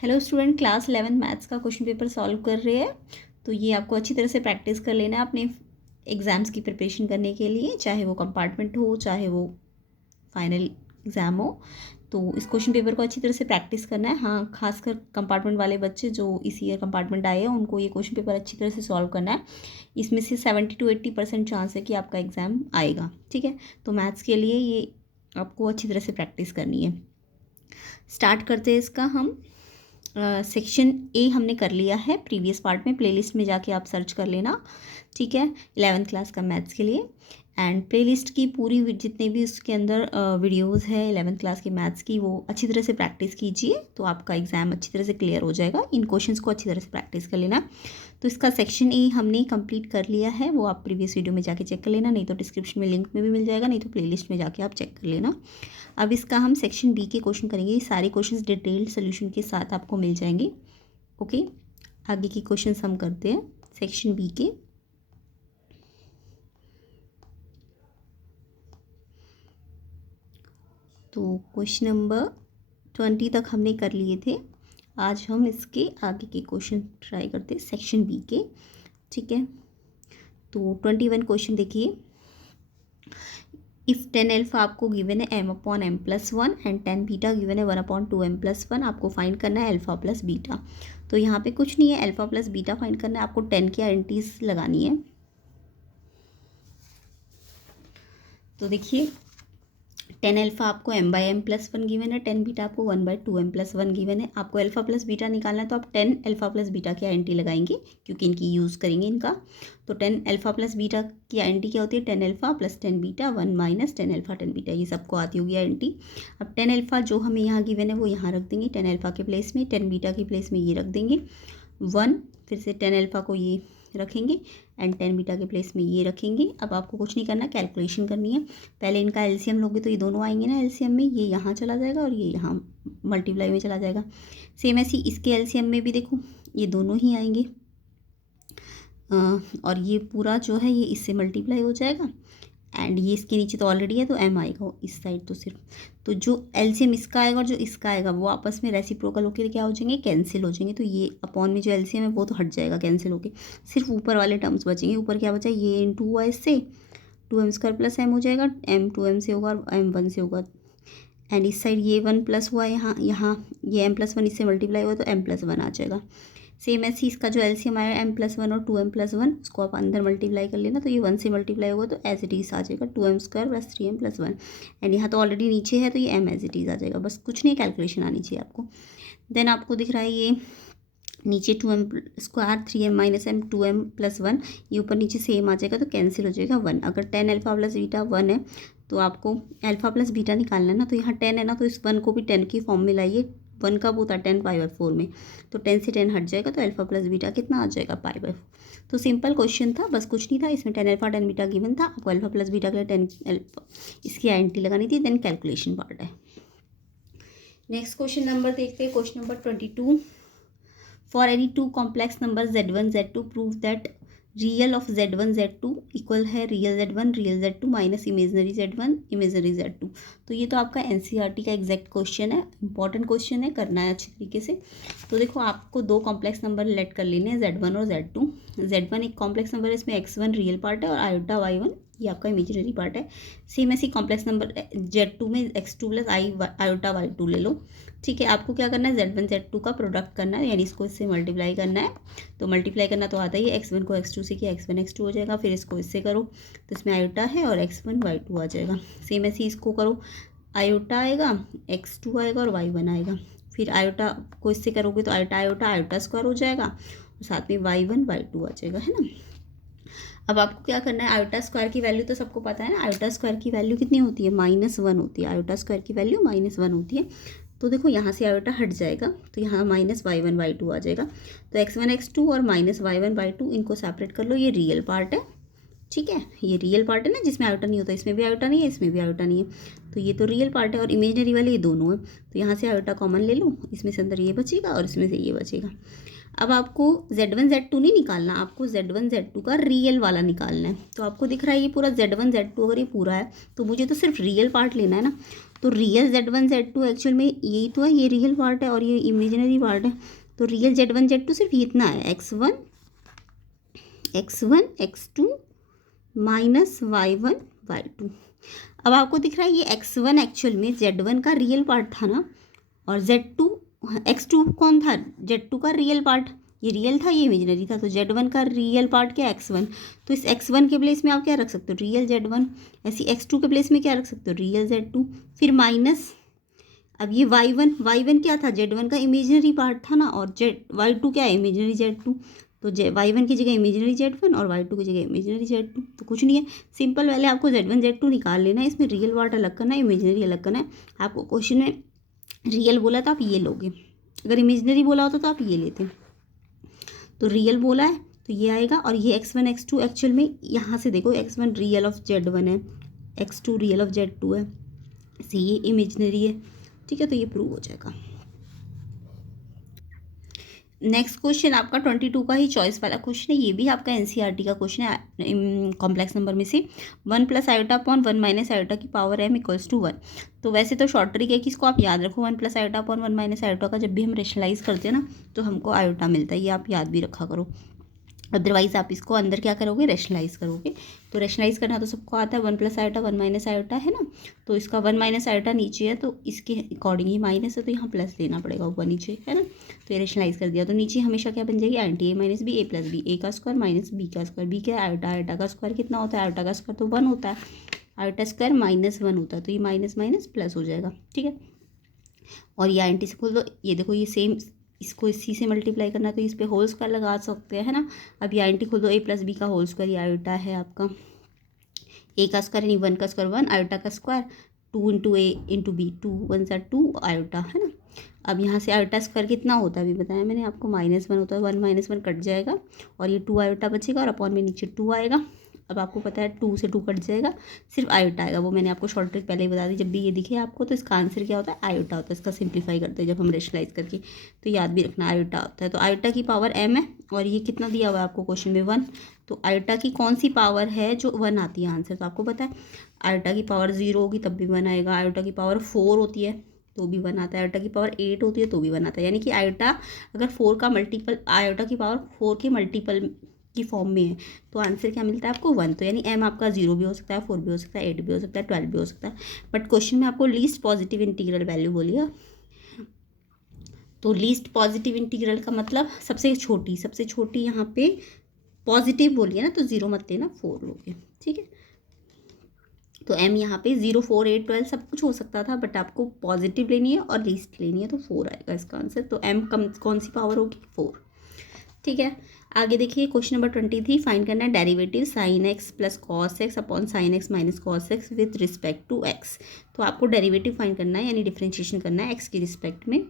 Hello student, class 11 maths का question paper solve कर रहे हैं। तो ये आपको अच्छी तरह से प्रैक्टिस कर लेना है अपने एग्ज़ाम्स की प्रिपरेशन करने के लिए, चाहे वो कंपार्टमेंट हो चाहे वो फाइनल एग्ज़ाम हो। तो इस क्वेश्चन पेपर को अच्छी तरह से प्रैक्टिस करना है। हाँ, खासकर कंपार्टमेंट वाले बच्चे जो इस ईयर कंपार्टमेंट आए हैं उनको ये क्वेश्चन पेपर अच्छी तरह से सॉल्व करना है। इसमें से 70 to 80% चांस है कि आपका एग्ज़ाम आएगा। ठीक है, तो मैथ्स के लिए ये आपको अच्छी तरह से प्रैक्टिस करनी है। स्टार्ट करते हैं इसका हम। सेक्शन ए हमने कर लिया है प्रीवियस पार्ट में, प्लेलिस्ट में जाके आप सर्च कर लेना। ठीक है, 11th क्लास का मैथ्स के लिए। एंड प्लेलिस्ट की पूरी जितने भी उसके अंदर वीडियोस है 11th क्लास के मैथ्स की, वो अच्छी तरह से प्रैक्टिस कीजिए तो आपका एग्जाम अच्छी तरह से क्लियर हो जाएगा। इन क्वेश्चंस को अच्छी तरह से प्रैक्टिस कर लेना। तो इसका सेक्शन ए हमने कंप्लीट कर लिया है, वो आप प्रीवियस वीडियो में जाके चेक कर लेना, नहीं तो डिस्क्रिप्शन में लिंक में भी मिल जाएगा, नहीं तो प्लेलिस्ट में जाके आप चेक कर लेना। अब इसका हम सेक्शन बी के क्वेश्चन करेंगे। ये सारे क्वेश्चंस डिटेल्ड सोल्यूशन के साथ आपको मिल जाएंगे। ओके, आगे की क्वेश्चंस हम करते हैं सेक्शन बी के। तो क्वेश्चन नंबर 20 तक हमने कर लिए थे। आज हम इसके आगे के क्वेश्चन ट्राई करते हैं सेक्शन बी के। ठीक है, तो 21 क्वेश्चन देखिए। इफ़ 10 अल्फा आपको गिवन है m/m+1 एंड 10 बीटा गिवन है 1/2m+1, आपको फाइंड करना है अल्फ़ा प्लस बीटा। तो यहाँ पे कुछ नहीं है, अल्फ़ा प्लस बीटा फाइंड करना है, आपको 10 की आइडेंटिटीज लगानी है। तो देखिए 10 अल्फ़ा आपको m/m+1 गिवन है, 10 बीटा आपको 1/2m+1 गिवन है। आपको अल्फ़ा प्लस बीटा निकालना है, तो आप 10 अल्फ़ा प्लस बीटा की आइडेंटिटी लगाएंगे क्योंकि इनकी यूज़ करेंगे इनका। तो 10 अल्फ़ा प्लस बीटा की आइडेंटिटी क्या होती है? 10 alpha plus 10 beta 1 minus 10 alpha 10 beta, ये सबको आती होगी आइडेंटिटी। अब 10 अल्फ़ा जो हमें यहाँ गिवन है वो यहाँ रख देंगे 10 अल्फ़ा के प्लेस में, 10 बीटा के प्लेस में ये रख देंगे 1, फिर से 10 अल्फ़ा को ये रखेंगे एंड 10 बीटा के प्लेस में ये रखेंगे। अब आपको कुछ नहीं करना, कैलकुलेशन करनी है। पहले इनका एलसीएम लोगे तो ये दोनों आएंगे ना एलसीएम में, ये यहाँ चला जाएगा और ये यहाँ मल्टीप्लाई में चला जाएगा। सेम ऐसी इसके एलसीएम में भी देखो ये दोनों ही आएंगे और ये पूरा जो है ये इससे मल्टीप्लाई हो जाएगा एंड ये इसके नीचे तो ऑलरेडी है तो m आएगा इस साइड। तो सिर्फ तो जो एलसीएम इसका आएगा और जो इसका आएगा वो आपस में रेसिप्रोकल होकर क्या हो जाएंगे? कैंसिल हो जाएंगे। तो ये अपॉन में जो एलसीएम है वो तो हट जाएगा कैंसिल होके, सिर्फ ऊपर वाले टर्म्स बचेंगे। ऊपर क्या बचा? ये इंटू हुआ इससे 2m² प्लस m हो जाएगा, m 2m से होगा और m 1 से होगा एंड इस साइड ये 1 प्लस हुआ यहाँ ये m+1 इससे मल्टीप्लाई हुआ तो m+1 आ जाएगा। सेम ऐसे इसका जो एलसीएम आया m+1 और 2m+1 उसको आप अंदर मल्टीप्लाई कर लेना, तो ये 1 से मल्टीप्लाई होगा तो एज इट इज़ आ जाएगा 2m² प्लस 3m+1 एंड यहाँ तो ऑलरेडी नीचे है तो ये m एज इट इज़ आ जाएगा। बस कुछ नहीं, कैलकुलेशन आनी चाहिए आपको। देन आपको दिख रहा है ये नीचे 2m² 3m - m 2m+1, ये ऊपर नीचे सेम आ जाएगा तो कैंसिल हो जाएगा 1। अगर 10 अल्फ़ा प्लस बीटा 1 है तो आपको अल्फ़ा प्लस बीटा निकालना है ना, तो यहाँ 10 है ना तो इस 1 को भी 10 की फॉर्म में लाइए। 1 का वो था 10π/4 में, तो 10 से 10 हट जाएगा तो अल्फ़ा प्लस बीटा कितना आ जाएगा? π/4। तो सिंपल क्वेश्चन था, बस कुछ नहीं था इसमें। 10 अल्फ़ा 10 बीटा गिवन था, आपको अल्फ़ा प्लस बीटा के लिए 10 अल्फ़ा इसकी आइडेंटिटी लगानी थी। देन कैलकुलेशन पार्ट है। नेक्स्ट क्वेश्चन नंबर देखते हैं, question number 22। For any two complex number z1 z2 prove that real of z1 z2 equal है real z1 real z2 minus imaginary z1 imaginary z2। तो ये तो आपका NCERT का exact question है, important question है, करना है अच्छी तरीके से। तो देखो आपको दो कॉम्प्लेक्स नंबर लेट कर लेने हैं z1 और z2। z1 एक कॉम्प्लेक्स नंबर है, इसमें x1 रियल पार्ट है और आयोटा y1 ये आपका इमेजिनरी पार्ट है। सेम ऐसी कॉम्प्लेक्स नंबर z2 में x2 प्लस आयोटा y2 ले लो। ठीक है, आपको क्या करना है? z1 z2 का प्रोडक्ट करना है, यानी इसको इससे मल्टीप्लाई करना है। तो मल्टीप्लाई करना तो आता ही है, x1 को x2 से किया x1 x2 हो जाएगा, फिर इसको इससे करो तो इसमें आयोटा है और x1 y2 आ जाएगा। सेम ऐसे इसको करो, आयोटा आएगा x2 आएगा और y1 आएगा। फिर आयोटा को इससे करोगे तो आयोटा आयोटा आयोटा स्क्वायर हो जाएगा और साथ में y1 y2 आ जाएगा, है ना। अब आपको क्या करना है? आयोटा स्क्वायर की वैल्यू तो सबको पता है ना, आयोटा स्क्वायर की वैल्यू कितनी होती है? -1 होती है। आयोटा स्क्वायर की वैल्यू -1 होती है। तो देखो यहाँ से आयोटा हट जाएगा तो यहाँ -y1 y2 आ जाएगा। तो x1 x2 और -y1 y2 इनको सेपरेट कर लो, ये रियल पार्ट है। ठीक है, ये रियल पार्ट है ना जिसमें आयोटा नहीं होता, इसमें भी आयोटा नहीं है इसमें भी आयोटा नहीं है, तो ये तो रियल पार्ट है। और इमेजिनरी वाले ये दोनों है, तो यहाँ से आयोटा कॉमन ले लो, इसमें से अंदर ये बचेगा और इसमें से ये बचेगा। अब आपको z1 z2 नहीं निकालना, आपको z1 z2 का रियल वाला निकालना है। तो आपको दिख रहा है ये पूरा z1 z2 अगर ये पूरा है तो मुझे तो सिर्फ रियल पार्ट लेना है ना। तो रियल Z1 Z2 एक्चुअल में यही तो है, ये रियल पार्ट है और ये इमेजिनरी पार्ट है। तो रियल Z1 Z2 सिर्फ इतना है, x1 x2 minus y1 y2। अब आपको दिख रहा है ये x1 एक्चुअल में Z1 का रियल पार्ट था ना, और Z2 x2 कौन था, Z2 का रियल पार्ट। ये रियल था, ये इमेजिनरी था। तो Z1 का रियल पार्ट क्या, x1। तो इस x1 के प्लेस में आप क्या रख सकते हो, रियल Z1। ऐसी x2 के प्लेस में क्या रख सकते हो, रियल Z2। फिर माइनस, अब ये y1 क्या था, Z1 का इमेजिनरी पार्ट था ना, और y2 क्या है, इमेजिनरी Z2। तो y1 की जगह इमेजिनरी Z1 और y2 की जगह इमेजिनरी Z2। तो कुछ नहीं है, सिंपल। पहले आपको Z1 Z2 निकाल लेना है, इसमें रियल पार्ट अलग करना है, इमेजिनरी अलग करना है। आपको क्वेश्चन में रियल बोला तो आप ये लोगे, अगर इमेजिनरी बोला होता तो आप ये लेते। तो रियल बोला है तो ये आएगा, और ये x1 x2 एक्चुअल में यहाँ से देखो, x1 रियल ऑफ Z1 है, x2 रियल ऑफ Z2 है, इसे ये इमेजिनरी है। ठीक है, तो ये प्रूव हो जाएगा। नेक्स्ट क्वेश्चन आपका 22 का ही चॉइस वाला क्वेश्चन है, ये भी आपका एनसीईआरटी का क्वेश्चन है कॉम्प्लेक्स नंबर में से। 1 + आयोटा अपॉन 1 - आयोटा की पावर m = 1। तो वैसे तो शॉर्ट ट्रिक है कि इसको आप याद रखो, 1 + आयोटा अपॉन 1 - आयोटा का जब भी हम रेशनलाइज करते हैं ना तो हमको आयोटा मिलता है, ये आप याद भी रखा करो। अदरवाइज़ आप इसको अंदर क्या करोगे, रेशनलाइज करोगे। तो रेशनलाइज करना तो सबको आता है, 1 + आयोटा 1 - आयोटा है ना, तो इसका 1 - आयोटा नीचे है तो इसके अकॉर्डिंग ही माइनस है, तो यहाँ प्लस लेना पड़ेगा ऊपर नीचे, है ना। तो ये रेशनलाइज कर दिया, तो नीचे हमेशा क्या बन जाएगी, aunty a - b a + b, a का स्क्वायर माइनस b का स्क्वायर, b क्या है आयोटा, आयोटा का स्क्वायर कितना होता है, आयोटा का स्क्वायर तो 1 होता है, आयोटा स्क्वायर -1 होता है, तो ये माइनस माइनस प्लस हो जाएगा। ठीक है, और ये आंटी से खोल दो, ये देखो ये सेम, इसको इसी से मल्टीप्लाई करना तो इस पर होल स्क्वायर लगा सकते हैं, है ना। अब ये आइडेंटिटी खोल दो, a + b का होल स्क्वायर, ये आयोटा है आपका, a का स्क्वायर यानी 1 का स्क्वायर 1, आयोटा का स्क्वायर 2 × a × b, 2 1 = 2 आयोटा, है ना। अब यहाँ से आयोटा स्क्वायर कितना होता है अभी बताया मैंने आपको, -1 होता है, 1 - 1 कट जाएगा और ये 2 आयोटा बचेगा और अपॉन में नीचे 2 आएगा। अब आपको पता है 2 से 2 कट जाएगा, सिर्फ आयोटा आएगा, वो मैंने आपको शॉर्ट ट्रिक पहले ही बता दी। जब भी ये दिखे आपको तो इसका आंसर क्या होता है, आयोटा होता है। इसका सिंप्लीफाई करते हैं जब हम रेशनलाइज करके, तो याद भी रखना आयोटा होता है। तो आयोटा की पावर m है, और ये कितना दिया हुआ है आपको क्वेश्चन में 1। तो आयोटा की कौन सी पावर है जो 1 आती है आंसर, तो आपको पता है आयोटा की पावर 0 होगी तब भी 1 आएगा, आयोटा की पावर 4 होती है तो भी 1 आता है, आयोटा की पावर 8 होती है तो भी 1 आता है। यानी कि आयोटा अगर 4 का मल्टीपल, आयोटा की पावर 4 के मल्टीपल की फॉर्म में है तो आंसर क्या मिलता है आपको 1। तो यानी m आपका 0 भी हो सकता है, 4 भी हो सकता है, 8 भी हो सकता है, 12 भी हो सकता है। बट क्वेश्चन में आपको लीस्ट पॉजिटिव इंटीग्रल वैल्यू बोली है, तो लीस्ट पॉजिटिव इंटीग्रल का मतलब सबसे छोटी यहाँ पे पॉजिटिव बोलिए ना, तो 0 मत लेना, 4 लोगे। ठीक है, तो m यहाँ पे 0 4 8 12 सब कुछ हो सकता था, बट आपको पॉजिटिव लेनी है और लीस्ट लेनी है, तो 4 आएगा इसका आंसर। तो m कौन सी पावर होगी, 4। ठीक है, आगे देखिए क्वेश्चन नंबर 23, फाइंड करना है derivative sin x + cos x upon sin x - cos x with respect to x। तो आपको डेरिवेटिव फाइंड करना है, यानी डिफ्रेंशिएशन करना है x की रिस्पेक्ट में।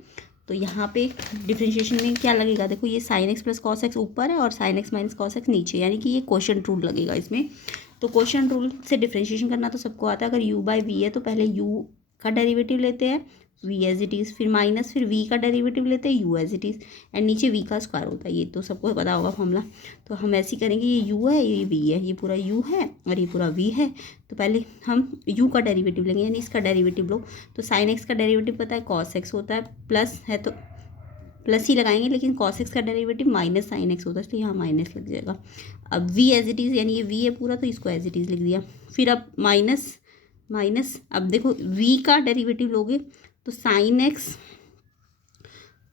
तो यहाँ पे डिफ्रेंशिएशन में क्या लगेगा, देखो ये sin x + cos x ऊपर है और sin x - cos x नीचे, यानी कि ये क्वोशिएंट रूल लगेगा इसमें। तो क्वोशिएंट रूल से डिफ्रेंशिएशन करना तो सबको आता है, अगर u/v है तो पहले u का डेरिवेटिव लेते हैं v एज इट इज़, फिर माइनस, फिर v का डेरिवेटिव लेते हैं u as it is, and नीचे v का स्क्वायर होता है, ये तो सबको पता होगा फॉर्मूला। तो हम ऐसे ही करेंगे, ये u है ये v है, ये पूरा u है और ये पूरा v है। तो पहले हम u का डेरिवेटिव लेंगे, यानी इसका डेरिवेटिव लो। तो sin x का डेरिवेटिव पता है cos x होता है, प्लस है तो प्लस ही लगाएंगे, लेकिन cos x का डेरिवेटिव माइनस sin x होता है, तो यहाँ माइनस लग जाएगा। अब v एज इट इज़, यानी ये v है पूरा, तो इसको एज इट इज़ लिख दिया। फिर अब माइनस, अब देखो v का डेरिवेटिव लोगे तो sin x,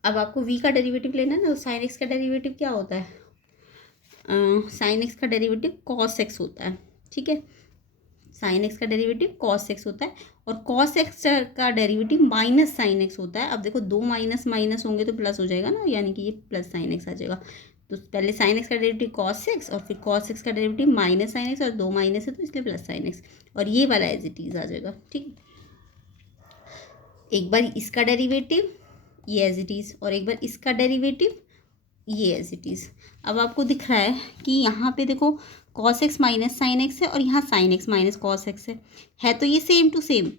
अब आपको v का डेरिवेटिव लेना है ना, तो sin x का डेरिवेटिव क्या होता है, sin x का डेरिवेटिव cos x होता है। ठीक है, sin x का डेरिवेटिव cos x होता है, और cos x का डेरिवेटिव माइनस sin x होता है। अब देखो दो माइनस माइनस होंगे तो प्लस हो जाएगा ना, यानी कि ये प्लस sin x आ जाएगा। तो पहले sin x का डेरिवेटिव cos x, और फिर cos x का डेरिवेटिव माइनस sin x, और दो माइनस है तो इसलिए प्लस sin x, और ये वाला एज इट इज़ आ जाएगा। ठीक, एक बार इसका डेरिवेटिव ये एज इट इज़, और एक बार इसका डेरिवेटिव ये एज इट इज़। अब आपको दिख रहा है कि यहाँ पे देखो cos x minus sin x है, और यहाँ sin x minus cos x है तो ये सेम टू सेम।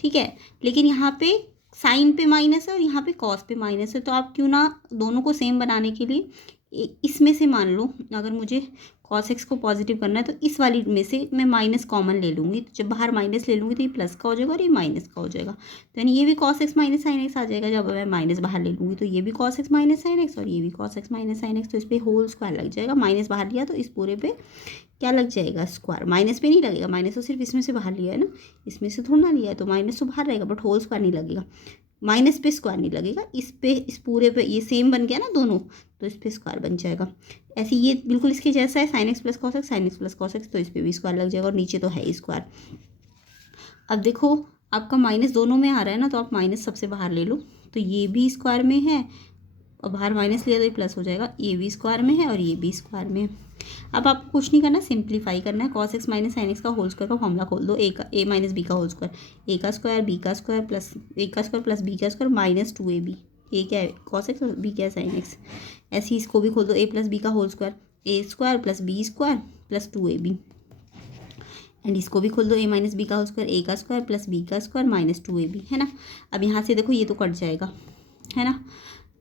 ठीक है, लेकिन यहाँ पे साइन पे माइनस है और यहाँ पे cos पे माइनस है, तो आप क्यों ना दोनों को सेम बनाने के लिए इसमें से मान लो, अगर मुझे cos x को पॉजिटिव करना है तो इस वाली में से मैं माइनस कॉमन ले लूँगी, तो जब बाहर माइनस ले लूँगी तो ये प्लस का हो जाएगा और ये माइनस का हो जाएगा। तो यानी ये भी cos x minus sine x आ जाएगा। जब मैं माइनस बाहर ले लूँगी तो ये भी cos x minus sine x और ये भी cos x minus sine x, तो इस पर होल स्क्वायर लग जाएगा। माइनस बाहर लिया तो इस पूरे पे क्या लग जाएगा, स्क्वायर। माइनस पे नहीं लगेगा, माइनस तो सिर्फ इसमें से बाहर लिया है ना, इसमें से थोड़ा ना लिया है, तो माइनस तो बाहर रहेगा बट होल स्क्वायर नहीं लगेगा। माइनस पे स्क्वायर नहीं लगेगा, इस पे इस पूरे पे ये सेम बन गया ना दोनों, तो इस पे स्क्वायर बन जाएगा। ऐसे ये बिल्कुल इसके जैसा है, sine x plus cos x, sine x plus cos x, तो इस पे भी स्क्वायर लग जाएगा और नीचे तो है ही स्क्वायर। अब देखो आपका माइनस दोनों में आ रहा है ना, तो आप माइनस सबसे बाहर ले लो, तो ये भी स्क्वायर में है और बाहर माइनस लिया तो ये प्लस हो जाएगा। ये भी स्क्वायर में है और ये भी स्क्वायर में है। अब आपको कुछ नहीं करना, सिंप्लीफाई करना है। Cos x minus sine x का होल स्क्वायर का फॉर्मूला खोल दो, ए माइनस बी का होल स्क्वायर, ए का स्क्वायर बी का स्क्वायर प्लस ए का स्क्वायर प्लस बी का स्क्वायर माइनस 2ab। ए क्या है कॉस एक्स और बी क्या है साइन एक्स। ऐसे ही इसको भी खोल दो, ए प्लस बी का whole square, A square plus B square plus 2ab। And इसको भी खोल दो, ए माइनस बी का होल स्क्वायर, ए का स्क्वायर प्लस बी का स्क्वायर माइनस 2ab, है ना। अब यहाँ से देखो ये तो कट जाएगा, है ना,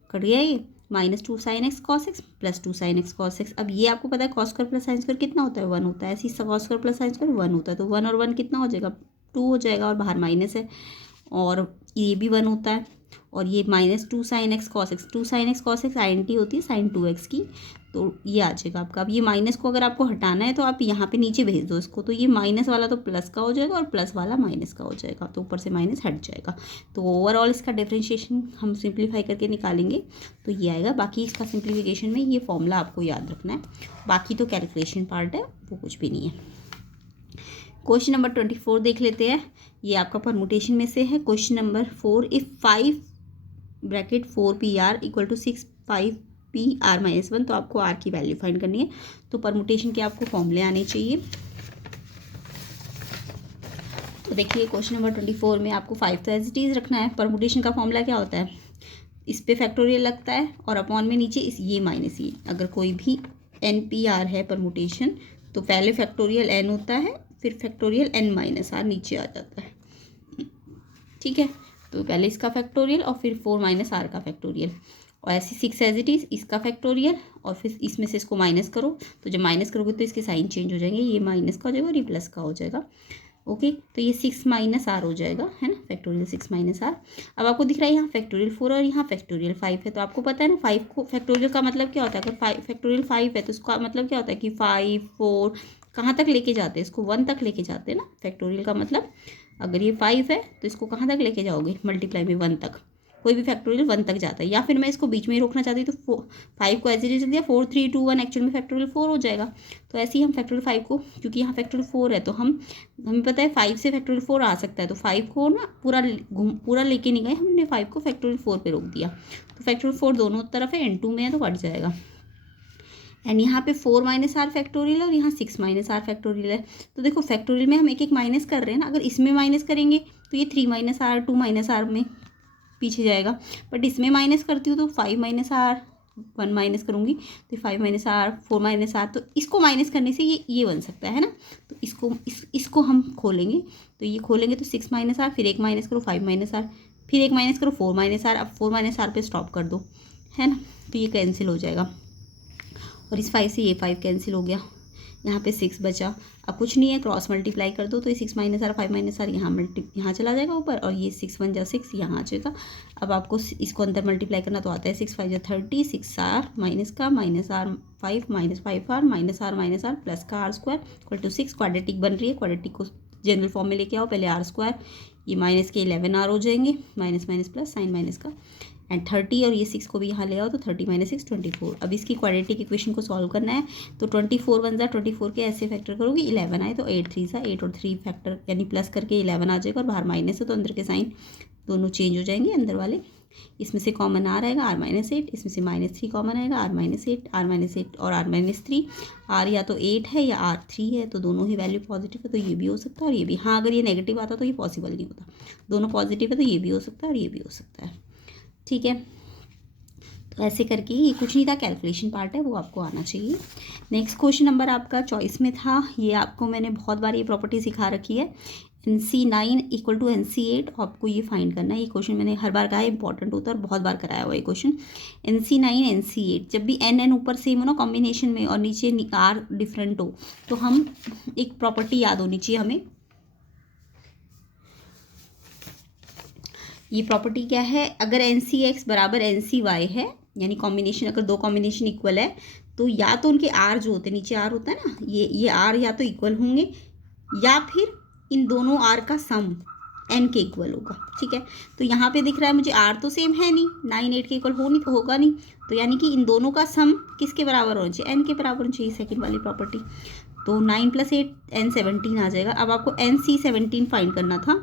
कट गया ये। Minus 2 sine x cos x plus 2 sine x cos x. अब ये आपको पता है cos square plus sine square कितना होता है, 1 होता है। ऐसे ही cos square plus sine square 1 होता है, तो 1 और 1 कितना हो जाएगा, 2 हो जाएगा और बाहर माइनस है और ये भी 1 होता है। और ये minus 2 sine x cos x, 2 sine x cos x INT होती है साइन 2x की, तो ये आ जाएगा आपका। अब ये माइनस को अगर आपको हटाना है तो आप यहाँ पे नीचे भेज दो इसको, तो ये माइनस वाला तो प्लस का हो जाएगा और प्लस वाला माइनस का हो जाएगा, तो ऊपर से माइनस हट जाएगा। तो ओवरऑल इसका डिफरेंशिएशन हम सिंप्लीफाई करके निकालेंगे तो ये आएगा। बाकी इसका सिंप्लीफिकेशन में ये फॉर्मूला आपको याद रखना है, बाकी तो कैलकुलेशन पार्ट है वो कुछ भी नहीं है। क्वेश्चन नंबर 24 देख लेते हैं। ये आपका परमुटेशन में से है। Question number 4, if 5 bracket 4PR equal to 6 5PR minus 1, तो आपको R की वैल्यू फाइंड करनी है। तो परमुटेशन के आपको फॉर्मूले आने चाहिए। तो देखिए क्वेश्चन नंबर 24 में आपको 5 तो एज इट इज़ रखना है। परमुटेशन का फॉर्मूला क्या होता है, इस पे फैक्टोरियल लगता है और अपॉन में नीचे इस ये माइनस ये। अगर कोई भी NPR है परमुटेशन तो पहले फैक्टोरियल n होता है, फिर फैक्टोरियल n माइनस r नीचे आ जाता है, ठीक है। तो पहले इसका फैक्टोरियल और फिर 4 माइनस r का फैक्टोरियल, और ऐसे 6 एज इट इज़ इसका फैक्टोरियल और फिर इसमें से इसको माइनस करो, तो जब माइनस करोगे तो इसके साइन चेंज हो जाएंगे, ये माइनस का हो जाएगा और ये प्लस का हो जाएगा। ओके, तो ये 6 माइनस r हो जाएगा, है ना, फैक्टोरियल 6 माइनस r। अब आपको दिख रहा है यहाँ फैक्टोरियल 4 और यहाँ फैक्टोरियल 5 है, तो आपको पता है ना 5 को फैक्टोरियल का मतलब क्या होता है, अगर 5 फैक्टोरियल 5 है तो उसका मतलब क्या होता है कि 5 4 कहाँ तक लेके जाते हैं, इसको 1 तक लेके जाते हैं ना। फैक्टोरियल का मतलब अगर ये 5 है तो इसको कहाँ तक लेके जाओगे, मल्टीप्लाई में 1 तक। कोई भी फैक्टोरियल 1 तक जाता है, या फिर मैं इसको बीच में ही रोकना चाहती हूँ तो 5 को एज इट इज दिया 4 3 2 1, एक्चुअल में फैक्टोरियल 4 हो जाएगा। तो ऐसे ही हम फैक्टोरियल 5 को, क्योंकि यहाँ फैक्टोरियल 4 है तो हमें पता है 5 से फैक्टोरियल 4 आ सकता है, तो 5 को ना पूरा लेके नहीं गए, हमने 5 को फैक्टोरियल 4 पे रोक दिया। तो फैक्टोरियल 4 दोनों तरफ है, N2 में है तो कट जाएगा। एंड यहाँ पे 4 माइनस r फैक्टोरियल और यहाँ 6 माइनस r फैक्टोरियल है। तो देखो फैक्टोरियल में हम एक एक माइनस कर रहे हैं ना, अगर इसमें माइनस करेंगे तो ये 3 माइनस r 2 माइनस r में पीछे जाएगा, बट इसमें माइनस करती हूँ तो 5 माइनस r 1 माइनस करूँगी तो 5 माइनस r 4 माइनस r, तो इसको माइनस करने से ये बन सकता है ना। तो इसको हम खोलेंगे, तो ये खोलेंगे तो 6 माइनस r, फिर 1 माइनस करो 5 माइनस r, फिर 1 माइनस करो 4 माइनस r। अब 4 माइनस r पे स्टॉप कर दो, है ना, तो ये कैंसिल हो जाएगा और इस 5 से ये 5 कैंसिल हो गया, यहाँ पे 6 बचा। अब कुछ नहीं है, क्रॉस मल्टीप्लाई कर दो तो ये 6 माइनस r 5 माइनस r यहाँ चला जाएगा ऊपर, और ये 6 1 जा 6 यहाँ आ जाएगा। अब आपको इसको अंदर मल्टीप्लाई करना तो आता है, 6 5 जा 30, 6r माइनस का minus r 5 minus 5r minus r plus का r square equal to 6। Quadratic बन रही है, क्वाड्रेटिक को जनरल फॉर्म में लेके आओ, पहले r स्क्वायर, ये माइनस के 11r हो जाएंगे, minus minus plus sign minus का, एंड 30 और ये 6 को भी यहाँ ले आओ तो 30 माइनस 6 24। अब इसकी क्वाड्रेटिक इक्वेशन को सॉल्व करना है, तो 24 1 जा 24 के ऐसे फैक्टर करोगे 11 आए तो 8 3 सा 8 और 3 फैक्टर यानी प्लस करके 11 आ जाएगा, और बाहर माइनस है तो अंदर के साइन दोनों चेंज हो जाएंगे अंदर वाले। इसमें से कॉमन r आएगा r माइनस 8, इसमें से माइनस 3 कॉमन आएगा r माइनस 8 और r माइनस 3। r या तो 8 है या r 3 है, तो दोनों ही वैल्यू पॉजिटिव है, तो ये भी हो सकता है और ये भी। हाँ, अगर ये नेगेटिव आता तो ये पॉसिबल नहीं होता, दोनों पॉजिटिव है तो ये भी हो सकता है और ये भी हो सकता है, ठीक है। तो ऐसे करके ये कुछ नहीं था, कैलकुलेशन पार्ट है वो आपको आना चाहिए। नेक्स्ट क्वेश्चन नंबर आपका चॉइस में था, ये आपको मैंने बहुत बार ये प्रॉपर्टी सिखा रखी है, NC9 इक्वल टू NC8, आपको ये फाइंड करना है। ये क्वेश्चन मैंने हर बार कहा है इंपॉर्टेंट होता है और बहुत बार कराया हुआ है क्वेश्चन। NC9 NC8 जब भी n ऊपर सेम हो ना कॉम्बिनेशन में और नीचे r डिफरेंट हो, तो हम एक प्रॉपर्टी याद होनी चाहिए हमें। ये प्रॉपर्टी क्या है, अगर NCX बराबर NCY है, यानी कॉम्बिनेशन अगर दो कॉम्बिनेशन इक्वल है, तो या तो उनके r जो होते हैं, नीचे r होता है ना, ये r या तो इक्वल होंगे या फिर इन दोनों r का सम n के इक्वल होगा। ठीक है, तो यहाँ पे दिख रहा है मुझे r तो सेम है नहीं, 9 8 के इक्वल हो नहीं तो होगा नहीं, तो यानी कि इन दोनों का सम किसके बराबर होना चाहिए, n के बराबर होना चाहिए, सेकंड वाली प्रॉपर्टी। तो 9 + 8 N17 आ जाएगा। अब आपको NC17 फाइंड करना था,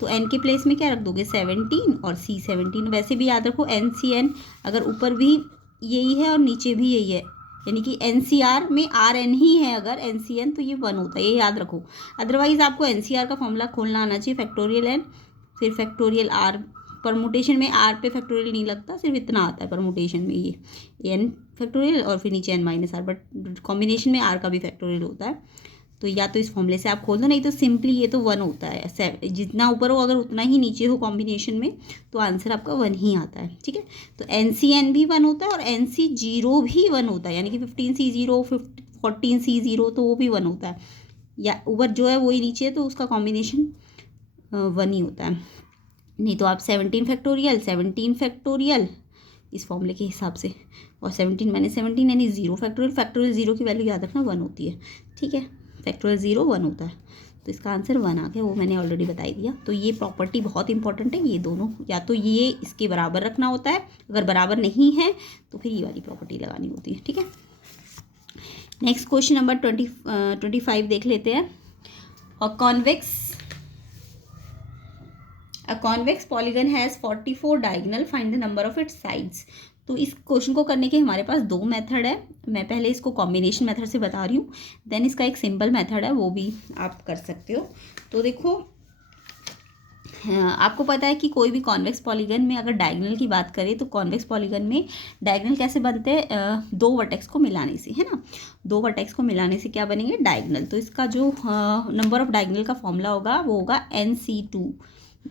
तो n के प्लेस में क्या रख दोगे 17 और C17। वैसे भी याद रखो NCN अगर ऊपर भी यही है और नीचे भी यही है, यानी कि NCR में RN ही है, अगर NCN तो ये 1 होता है, ये याद रखो। अदरवाइज़ आपको NCR का फॉर्मूला खोलना आना चाहिए, फैक्टोरियल n फिर फैक्टोरियल r। परमुटेशन में r पे फैक्टोरियल नहीं लगता, सिर्फ इतना आता है परमुटेशन में, ये n फैक्टोरियल और फिर नीचे n-r, बट कॉम्बिनेशन में r का भी फैक्टोरियल होता है। तो या तो इस फॉर्मूले से आप खोल दो, नहीं तो सिंपली ये तो 1 होता है, जितना ऊपर हो अगर उतना ही नीचे हो कॉम्बिनेशन में, तो आंसर आपका 1 ही आता है। ठीक है, तो NCN भी 1 होता है और NC0 भी 1 होता है, यानी कि 15C0 14C0 तो वो भी 1 होता है, या ऊपर जो है वही नीचे है, तो उसका कॉम्बिनेशन 1 ही होता है। नहीं तो आप 17 फैक्टोरियल इस फॉर्मूले के हिसाब से, और 17 - 17 यानी 0 फैक्टोरियल 0 की वैल्यू याद रखना 1 होती है। ठीक है, फैक्टोरियल 0 1 होता है, तो इसका आंसर 1 आ गया, वो मैंने ऑलरेडी बता दिया। तो ये प्रॉपर्टी बहुत इंपॉर्टेंट है, ये दोनों या तो ये इसके बराबर रखना होता है, अगर बराबर नहीं है तो फिर ये वाली प्रॉपर्टी लगानी होती है। ठीक है, नेक्स्ट क्वेश्चन नंबर 25 देख लेते हैं। और A convex polygon has 44 diagonal, find the number of its sides। तो इस क्वेश्चन को करने के हमारे पास 2 मेथड है। मैं पहले इसको कॉम्बिनेशन मेथड से बता रही हूँ, देन इसका एक सिंपल मेथड है, वो भी आप कर सकते हो। तो देखो, आपको पता है कि कोई भी कॉन्वेक्स पॉलीगन में अगर डायगोनल की बात करें, तो कॉन्वेक्स पॉलीगन में डायगोनल कैसे बनते हैं, 2 वर्टेक्स को मिलाने से, है ना। 2 वर्टेक्स को मिलाने से क्या बनेंगे, डायगोनल। तो इसका जो नंबर ऑफ डायगोनल का फॉर्मूला होगा वो होगा NC2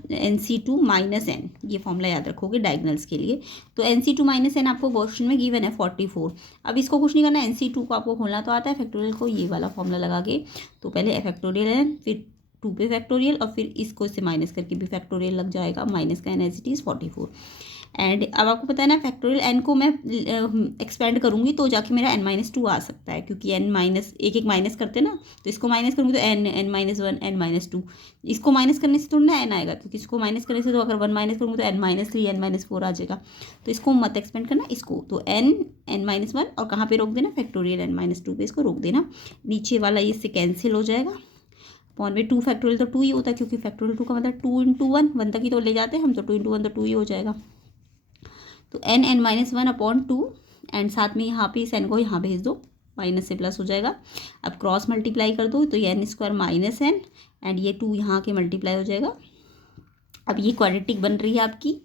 -n। ये फॉर्मूला याद रखोगे डायगोनल्स के लिए। तो NC2 -n आपको क्वेश्चन में गिवन है 44। अब इसको कुछ नहीं करना, NC2 को आपको खोलना तो आता है, फैक्टोरियल को ये वाला फॉर्मूला लगा के, तो पहले फैक्टोरियल n फिर 2 पे फैक्टोरियल और फिर इसको इससे माइनस करके भी फैक्टोरियल लग जाएगा, माइनस का n as it is 44। And अब आपको पता है ना, फैक्टोरियल n को मैं एक्सपेंड करूँगी तो जाके मेरा n-2 आ सकता है, क्योंकि एक माइनस करते हैं ना, तो इसको माइनस करूँगी तो n-1 n-2, इसको माइनस करने से थोड़ा ना n आएगा, क्योंकि इसको माइनस करने से तो अगर 1 माइनस करूँगी तो n-3 n-4 आ जाएगा। तो इसको मत एक्सपेंड करना, इसको तो n-1 और कहाँ पे रोक देना, फैक्टोरियल n-2 पे इसको रोक देना। नीचे वाला ये इससे कैंसिल हो जाएगा, अपॉन में 2 फैक्टोरियल तो 2 ही होता है, क्योंकि फैक्टोरियल 2 का मतलब 2 × 1 1 तक ही तो ले जाते हैं हम, तो 2 × 1 तो 2 ही हो जाएगा। तो n-1 अपॉन 2, एंड साथ में यहाँ पे इस n को यहाँ भेज दो, माइनस से प्लस हो जाएगा। अब क्रॉस मल्टीप्लाई कर दो, तो ये n² - n एंड ये 2 यहाँ के मल्टीप्लाई हो जाएगा। अब ये क्वाड्रेटिक बन रही है आपकी,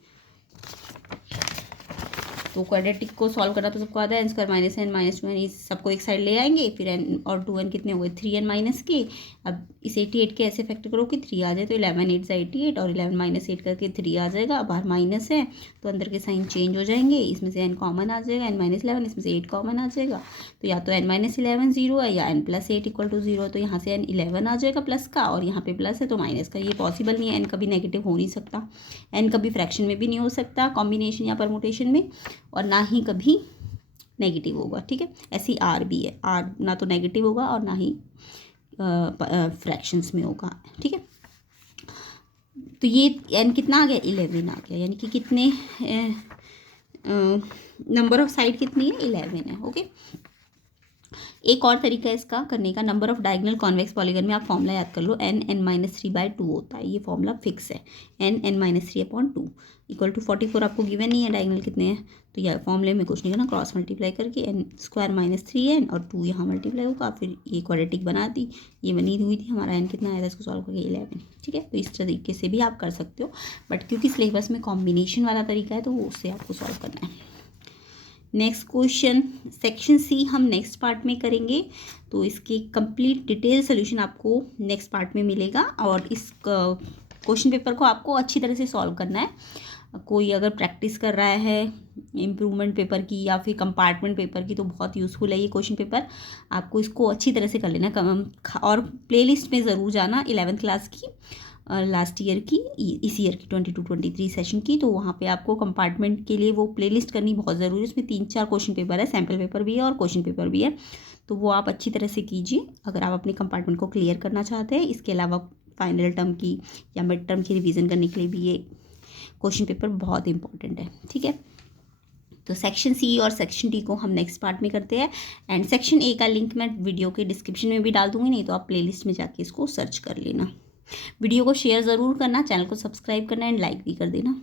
तो क्वाड्रेटिक को सॉल्व करना तो सबको आता है, n² - n -2n इस सबको एक साइड ले आएंगे, फिर n और 2n कितने हो गए 3n माइनस के। अब इस 88 के ऐसे फैक्टर करो कि 3 आ जाए, तो 11 8 से 88 और 11 - 8 करके 3 आ जाएगा। बाहर माइनस है तो अंदर के साइन चेंज हो जाएंगे, इसमें से n कॉमन आ जाएगा, n - 11 इसमें से 8 कॉमन आ जाएगा, तो या तो n - 11 0 है या n + 8 = 0, तो यहाँ से n 11 आ जाएगा प्लस का, और यहाँ पे प्लस है तो माइनस का। ये पॉसिबल नहीं है, n कभी नेगेटिव हो नहीं सकता, n कभी फ्रैक्शन में भी नहीं हो सकता कॉम्बिनेशन या परमुटेशन में, और ना ही कभी नेगेटिव होगा। ठीक है, ऐसी r भी है, r ना तो नेगेटिव होगा और ना ही फ्रैक्शंस में होगा। ठीक है, तो ये n कितना आ गया 11 आ गया, यानी कि कितने नंबर ऑफ साइड कितनी है 11 है। ओके, एक और तरीका है इसका करने का, number of diagonal convex polygon में आप फॉर्मूला याद कर लो, n-3/2 होता है, ये फॉर्मूला फिक्स है, n-3/2 = 44 आपको गिवन नहीं है डायगोनल कितने हैं, तो यह फॉर्मूले में कुछ नहीं करना, क्रॉस मल्टीप्लाई करके n² - 3n और 2 यहाँ मल्टीप्लाई होगा, फिर ये क्वाड्रेटिक बना दी, ये बनी हुई थी, हमारा n कितना आया था इसको सॉल्व करके 11। ठीक है, तो इस तरीके से भी आप कर सकते हो, बट क्योंकि सिलेबस में कॉम्बिनेशन वाला तरीका है तो वो उससे आपको सॉल्व करना है। नेक्स्ट क्वेश्चन सेक्शन सी हम नेक्स्ट पार्ट में करेंगे, तो इसके कंप्लीट डिटेल सोल्यूशन आपको नेक्स्ट पार्ट में मिलेगा। और इस क्वेश्चन पेपर को आपको अच्छी तरह से सॉल्व करना है। कोई अगर प्रैक्टिस कर रहा है इम्प्रूवमेंट पेपर की या फिर कंपार्टमेंट पेपर की, तो बहुत यूज़फुल है ये क्वेश्चन पेपर। आपको इसको अच्छी तरह से कर लेना है। और प्लेलिस्ट में ज़रूर जाना 11th क्लास की, लास्ट ईयर की, इस ईयर की 22-23 सेशन की। तो वहाँ पे आपको कंपार्टमेंट के लिए वो प्लेलिस्ट करनी बहुत ज़रूरी है। उसमें 3-4 क्वेश्चन पेपर है, सैम्पल पेपर भी है और क्वेश्चन पेपर भी है। तो वो आप अच्छी तरह से कीजिए अगर आप अपने कंपार्टमेंट को क्लियर करना चाहते हैं। इसके अलावा फाइनल टर्म की या मिड टर्म की रिवीजन करने के लिए भी ये क्वेश्चन पेपर बहुत इंपॉर्टेंट है। ठीक है, तो सेक्शन सी और सेक्शन डी को हम नेक्स्ट पार्ट में करते हैं। एंड सेक्शन ए का लिंक मैं वीडियो के डिस्क्रिप्शन में भी डाल दूंगी, नहीं तो आप प्लेलिस्ट में जाके इसको सर्च कर लेना। वीडियो को शेयर ज़रूर करना, चैनल को सब्सक्राइब करना एंड लाइक भी कर देना।